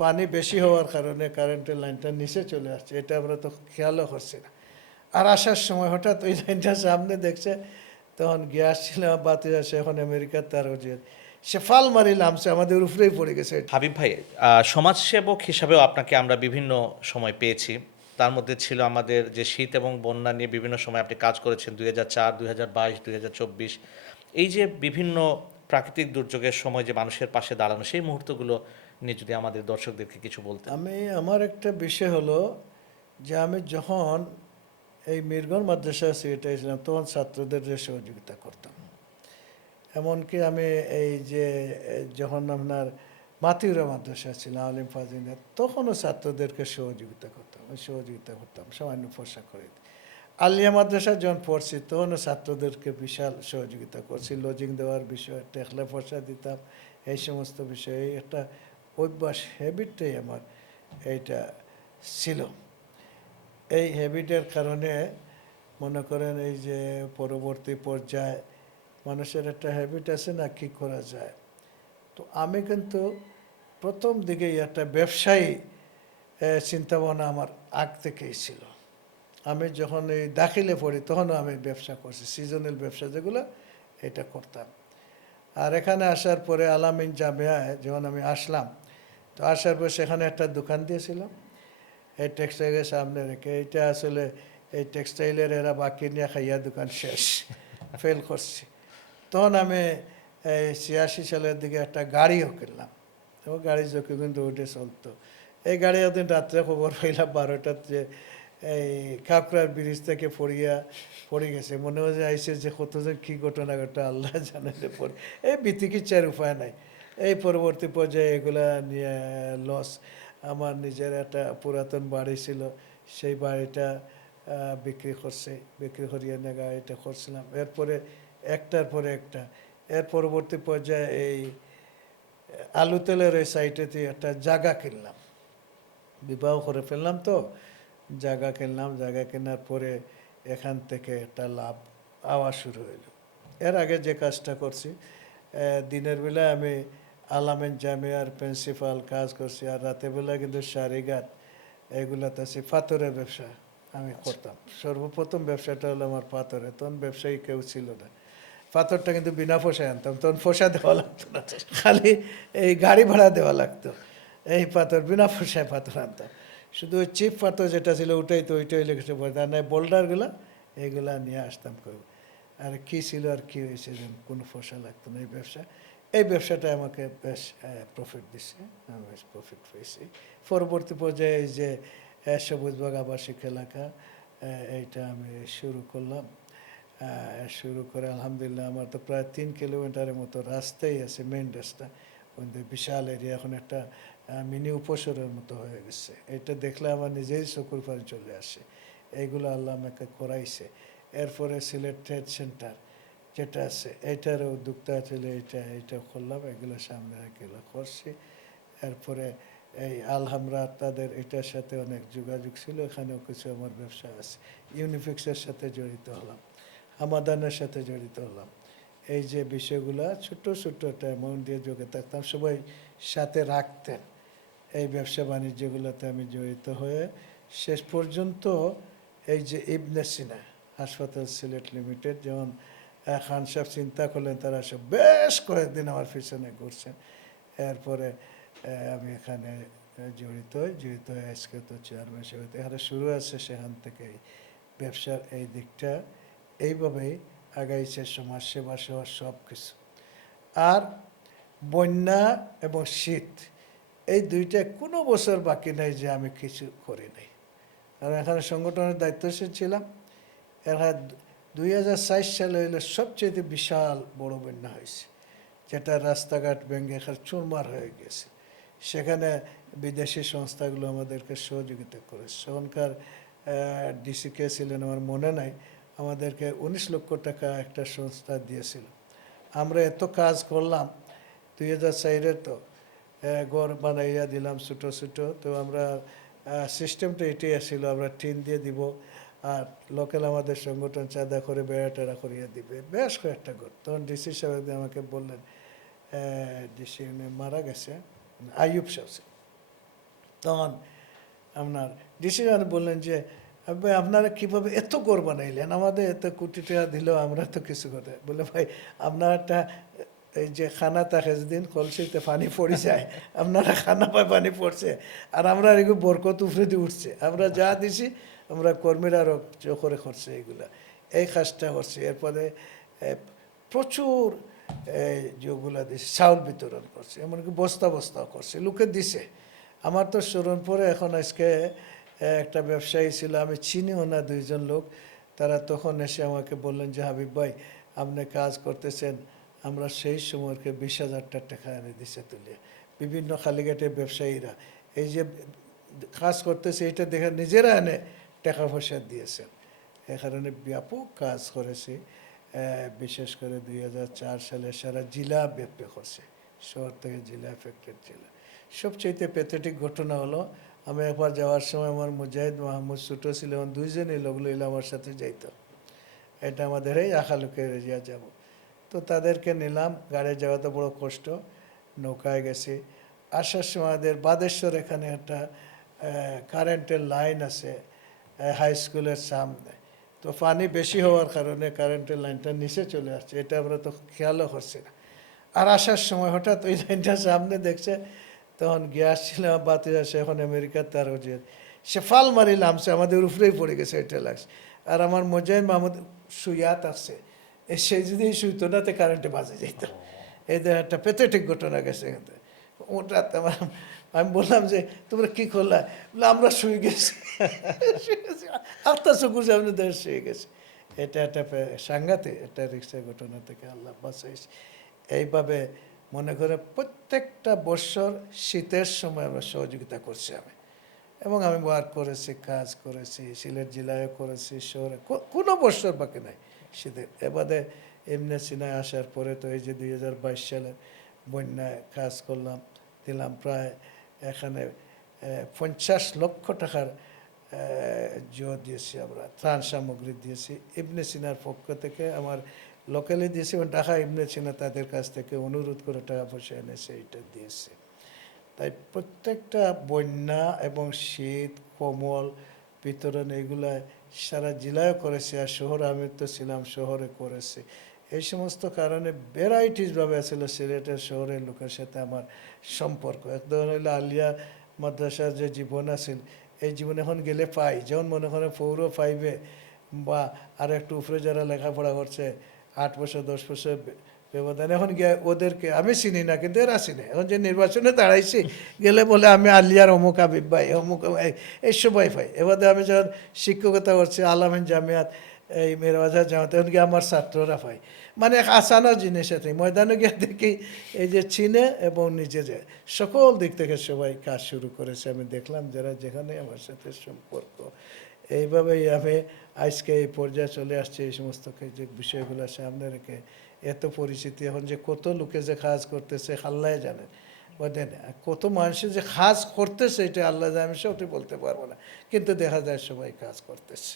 পানি বেশি হওয়ার কারণে কারেন্টের লাইনটা নিচে চলে আসছে, এটা আমরা তো খেয়ালও করছি না। আর আসার সময় হঠাৎ ওই লাইনটা সামনে দেখছে, তখন গিয়ে আসছিল বাতি আসে, এখন আমেরিকার তার সে ফাল মারি নামছে, আমাদের উপরেই পড়ে গেছে। হাবিব ভাই, সমাজসেবক হিসাবেও আপনাকে আমরা বিভিন্ন সময় পেয়েছি। তার মধ্যে ছিল আমাদের যে শীত এবং বন্যা নিয়ে বিভিন্ন সময় আপনি কাজ করেছেন, 2004, 2022, 2024। এই যে বিভিন্ন প্রাকৃতিক দুর্যোগের সময় যে মানুষের পাশে দাঁড়ানো, সেই মুহূর্তগুলো নিয়ে যদি আমাদের দর্শকদেরকে কিছু বলতেন। আমার একটা বিষয় হলো যে আমি যখন এই মিরগঞ্জ মাদ্রাসা সেক্রেটারি ছিলাম, তখন ছাত্রদের যে সহযোগিতা করতাম। এমনকি আমি এই যে যখন আপনার মাতিউরা মাদ্রাসা ছিল আলিম ফাজিনের, তখনও ছাত্রদেরকে সহযোগিতা করতাম সামান্য পয়সা করে। আলিয়া মাদ্রাসা যখন পড়ছি তখনও ছাত্রদেরকে বিশাল সহযোগিতা করছি, লজিং দেওয়ার বিষয়, টেকলে পয়সা দিতাম, এই সমস্ত বিষয়ে একটা অভ্যাস, হ্যাবিটটাই আমার এইটা ছিল। এই হ্যাবিটের কারণে মনে করেন এই যে পরবর্তী পর্যায়ে মানুষের একটা হ্যাবিট আছে না, কি করা যায়। তো আমি কিন্তু প্রথম দিকেই একটা ব্যবসায়ী চিন্তাভাবনা আমার আগ থেকেই ছিল। আমি যখন এই দাখিলে পড়ি তখনও আমি ব্যবসা করছি, সিজনাল ব্যবসা যেগুলো, এটা করতাম। আর এখানে আসার পরে আলামিন জামিয়ায় যখন আমি আসলাম, তো আসার পর সেখানে একটা দোকান দিয়েছিলাম এই টেক্সটাইলের সামনে রেখে। এটা আসলে এই টেক্সটাইলের এরা বাকি নিয়ে খাইয়া দোকান শেষ, ফেল করছি। তখন আমি এই 86 সালের দিকে একটা গাড়িও কিনলাম, এবং গাড়ি চোখে কিন্তু উঠে চলতো। এই গাড়ি একদিন রাত্রে খবর পাইলাম 12টার, যে এই কাকড়ার ব্রিজ থেকে পড়ে গেছে। মনে হয় যে আইসে যে কতজন কী ঘটনা ঘটে আল্লাহ জানে যে পড়ে, এই বিতিকিচ্ছার উপায় নাই। এই পরবর্তী পর্যায়ে এগুলা নিয়ে লস। আমার নিজের একটা পুরাতন বাড়ি ছিল, সেই বাড়িটা বিক্রি করিয়ে নিয়ে গাড়িটা করছিলাম। এরপরে একটার পরে একটা, এর পরবর্তী পর্যায়ে এই আলু তেলের ওই সাইটেতে একটা জায়গা কিনলাম, বিবাহ করে ফেললাম, তো জায়গা কিনলাম। জায়গা কেনার পরে এখান থেকে একটা লাভ আওয়া শুরু হইল। এর আগে যে কাজটা করছি, দিনের বেলায় আমি আলামিন জামিয়ার প্রিন্সিপাল কাজ করছি, আর রাতের বেলায় কিন্তু সারিঘাট এগুলাতে আছি, পাথরের ব্যবসা আমি করতাম। সর্বপ্রথম ব্যবসাটা হলো আমার পাথরে, তখন ব্যবসায়ী কেউ ছিল না। পাথরটা কিন্তু বিনা পয়সায় আনতাম, তখন পয়সা দেওয়া লাগতো না, খালি এই গাড়ি ভাড়া দেওয়া লাগতো। এই পাথর বিনা পয়সায় পাথর আনতাম, শুধু ওই চিপ পাথর যেটা ছিল ওইটাই লেগেছে পড়ে, আর নয় বোল্ডারগুলো এইগুলা নিয়ে আসতাম করব। আর কী ছিল আর কী হয়েছে, যেন কোনো পয়সা লাগতো না। এই ব্যবসাটা আমাকে বেশ প্রফিট দিচ্ছে, আমি বেশ প্রফিট পেয়েছি। পরবর্তী পর্যায়ে এই যে সবুজবাগ আবাসিক এলাকা, এইটা আমি শুরু করলাম। শুরু করে আলহামদুলিল্লাহ আমার তো প্রায় 3 কিলোমিটারের মতো রাস্তাই আছে, মেইন রাস্তা, ওদের বিশাল এরিয়া, এখন একটা মিনি উপশহরের মতো হয়ে গেছে। এটা দেখলে আমার নিজেই চকুর পানি চলে আসে। এইগুলো আল্লাহ আমাকে করাইছে। এরপরে সিলেট ট্রেড সেন্টার যেটা আছে, এইটার উদ্যোক্তা ছিল, এইটা করলাম, এগুলো সামনে এগুলো করছি। এরপরে এই আলহামরা, তাদের এটার সাথে অনেক যোগাযোগ ছিল, এখানেও কিছু আমার ব্যবসা আছে। ইউনিফিক্সের সাথে জড়িত হলাম, হামাদানের সাথে জড়িত হলাম। এই যে বিষয়গুলো ছোট্ট ছোট্ট একটা অ্যামাউন্ট দিয়ে যোগে থাকতাম, সবাই সাথে রাখতেন। এই ব্যবসা বাণিজ্যগুলোতে আমি জড়িত হয়ে শেষ পর্যন্ত এই যে ইবনে সিনা হাসপাতাল সিলেট লিমিটেড, যেমন খান সাহেব চিন্তা করলেন, তারা সব বেশ কয়েকদিন আমার পিছনে ঘুরছেন। এরপরে আমি এখানে জড়িত হয়ে আজকে তো চেয়ারম্যান হিসেবে এখানে শুরু আছে। সেখান থেকে ব্যবসার এই দিকটা এইভাবেই আগাইছে, সমাজসেবা সহ সব কিছু। আর বন্যা এবং শীত, এই দুইটা কোনো বছর বাকি নাই যে আমি কিছু করি নাই। কারণ এখানে সংগঠনের দায়িত্বশীল ছিলাম। এখানে 2004 সালে হইলে সবচেয়ে বিশাল বড় বন্যা হয়েছে, যেটা রাস্তাঘাট ভেঙে এখানে চুরমার হয়ে গেছে। সেখানে বিদেশি সংস্থাগুলো আমাদেরকে সহযোগিতা করেছে। সেখানকার ডিসিকে ছিলেন, আমার মনে নাই, আমাদেরকে 19 লক্ষ টাকা একটা সংস্থা দিয়েছিল। আমরা এত কাজ করলাম 2004-এ, তো ঘর বানাইয়া দিলাম ছোটো ছোটো। তো আমরা সিস্টেমটা এটাই আসছিল, আমরা টিন দিয়ে দিব, আর লোকাল আমাদের সংগঠন চাঁদা করে বেড়া টেড়া করিয়ে দিবে, বেশ কয়েকটা ঘর। তখন ডিসি সাহেব আমাকে বললেন, ডিসি উনি মারা গেছে, আইয়ুব সাহেব, তখন আপনার ডিসি বললেন যে ভাই আপনারা কীভাবে এত গড় বানাইলেন, আমাদের এত কোটি টাকা দিলেও আমরা তো কিছু করতে। বলে ভাই আপনার একটা এই যে খানা থাকে যেদিন কলসিতে পানি পড়ে যায়, আপনারা খানা পায় পানি পড়ছে, আর আমরা এগুলো বরকত উপরে দিয়ে উঠছে, আমরা যা দিছি আমরা কর্মীরা আরও করে করছে এগুলা, এই কাজটা করছে। এরপরে প্রচুর যেগুলা দিছে চাউল বিতরণ করছে, এমনকি বস্তা বস্তাও করছে, লোকে দিছে। আমার তো স্মরণ পরে এখন আজকে একটা ব্যবসায়ী ছিল, আমি চিনিও না, দুইজন লোক, তারা তখন এসে আমাকে বললেন যে হাবিব ভাই আপনি কাজ করতেছেন, আমরা সেই সময়কে 20,000 টাকা এনে দিছে তুলে। বিভিন্ন খালিঘাটের ব্যবসায়ীরা এই যে কাজ করতেছে এটা দেখে নিজেরা এনে টাকা পয়সা দিয়েছেন। এ কারণে ব্যাপক কাজ করেছি। বিশেষ করে 2004 সালে সারা জেলা ব্যাপী করছে, শহর থেকে জেলা, এফেক্টেড জেলা। সবচেয়ে প্যাথেটিক ঘটনা হলো, আমি একবার যাওয়ার সময় আমার মুজাহিদ মাহমুদ ছোটো ছিল, এবং দুইজনই লোক লইলে আমার সাথে যাইত, এটা আমাদের এই আখালুকের এরিয়া যাব। তো তাদেরকে নিলাম, গাড়ি যাওয়া তো বড় কষ্ট, নৌকায় গেছি। আসার সময় আমাদের বাদেশ্বর এখানে একটা কারেন্টের লাইন আছে হাই স্কুলের সামনে, তো পানি বেশি হওয়ার কারণে কারেন্টের লাইনটা নিচে চলে আসছে, এটা আমরা তো খেয়ালও করছি না। আর আসার সময় হঠাৎ ওই লাইনটা সামনে দেখছে, তখন গ্যাস ছিল বাতি আসে, এখন আমেরিকার তার হচ্ছে, সে ফাল মারি নামছে, আমাদের উপরেই পড়ে গেছে, এটা লাগছে। আর আমার মজাই মাহমুদ শুয়াত আসছে, সে যদি শুইতো না তো কারেন্টে বাজে যেত। এই যে একটা প্যাথেটিক ঘটনা গেছে। ওটা আমি বললাম যে তোমরা কী করলা, বলে আমরা শুয়ে গেছি, আত্মা চকুর সামনে ধরে শুয়ে গেছে। এটা একটা সাংঘাতিক একটা রিক্সার ঘটনা থেকে আল্লাহ বাঁচাইছে। এইভাবে মনে করে প্রত্যেকটা বছর শীতের সময় আমরা সহযোগিতা করছি আমি, এবং আমি ওয়ার্ক করেছি, কাজ করেছি, সিলেট জেলায়ও করেছি, শহরে কোনো বছর বাকি নাই শীতের। এবারে এমনি সিনায় আসার পরে তো এই যে 2022 সালে বন্যায় কাজ করলাম, দিলাম প্রায় এখানে 50 লক্ষ টাকার দিয়েছি, আমরা ত্রাণ সামগ্রী দিয়েছি ইবনে সিনার পক্ষ থেকে, আমার লোকালি দিয়েছি, এবং ঢাকা ইবনে সিনা তাদের কাছ থেকে অনুরোধ করে টাকা পয়সা এনেছে, এটা দিয়েছে। তাই প্রত্যেকটা বন্যা এবং শীত কম্বল বিতরণ এগুলা সারা জেলায় করেছে, আর শহরে আমি তো ছিলাম শহরে করেছি। এই সমস্ত কারণে ভ্যারাইটিসভাবে আসলে সিলেটের শহরের লোকের সাথে আমার সম্পর্ক। এক ধরনের হইলো আলিয়া মাদ্রাসার যে জীবন আছে, এই জীবন এখন গেলে পাই, যেমন মনে করেন 4 ও 5 বা আর একটু উপরে যারা লেখাপড়া করছে 8 বছর 10 বছর ব্যবধান, এখন গিয়ে ওদেরকে আমি চিনি না, কিন্তু এরা চিনে। এখন যে নির্বাচনে দাঁড়াইছি গেলে বলে আমি আলিয়ার অমুক আবিব ভাই, অমুক এই সবাই ভাই। এবারে আমি যখন শিক্ষকতা করছি আলামিন জামিয়াত, এই মেরবাজার জামাত, এখন গিয়ে আমার ছাত্ররা পাই, মানে এক আসানো জিনিস। এতে ময়দানে গিয়ে দেখি এই যে চিনে এবং নিজে যে সকল দিক থেকে সবাই কাজ শুরু করেছে, আমি দেখলাম যারা যেখানে আমার সাথে সম্পর্ক। এইভাবেই আমি আজকে এই পর্যায়ে চলে আসছি, এই সমস্ত যে বিষয়গুলো সামনে রেখে। এত পরিচিতি, এখন যে কত লোকে যে কাজ করতেছে আল্লাহ জানেন, বুঝলেন, কত মানুষের যে কাজ করতেছে এটা আল্লাহ জানে, আমি সেটা বলতে পারবো না, কিন্তু দেখা যায় সবাই কাজ করতেছে।